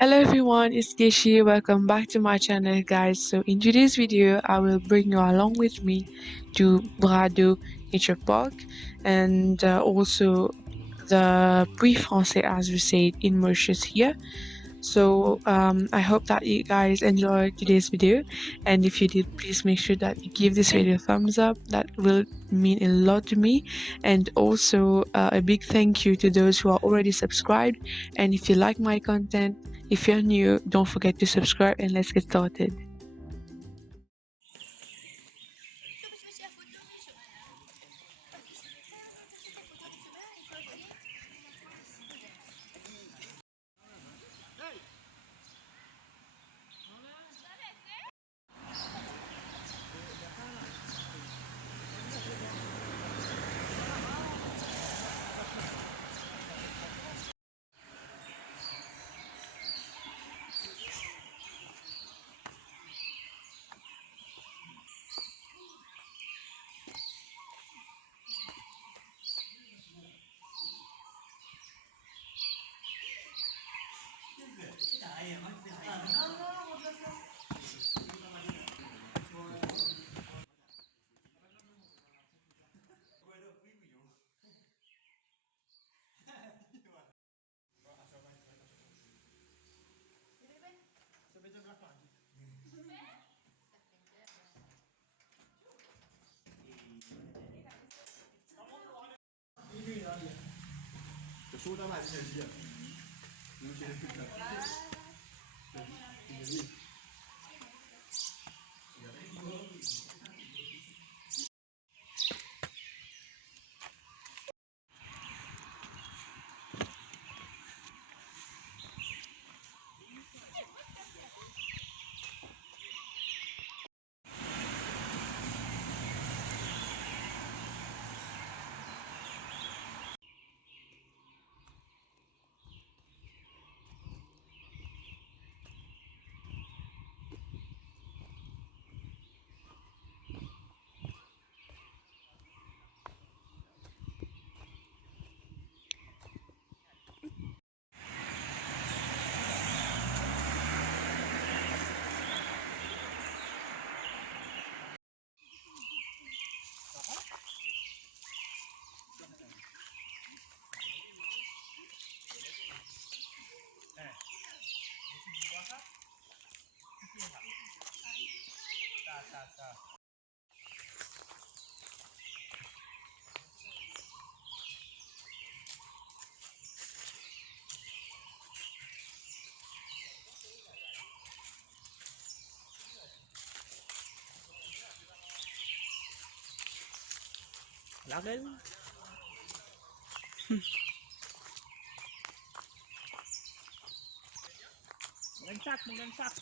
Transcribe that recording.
Hello everyone, it's Gishi. Welcome back to my channel, guys. So in today's video, I will bring you along with me to Brado Nature Park and also the Puits Francais, as we say in Mauritius here. So I hope that you guys enjoyed today's video, and if you did, please make sure that you give this video a thumbs up. That will mean a lot to me. And also a big thank you to those who are already subscribed. And if you like my content, if you're new, don't forget to subscribe, and let's get started. Lagen. Menggansak.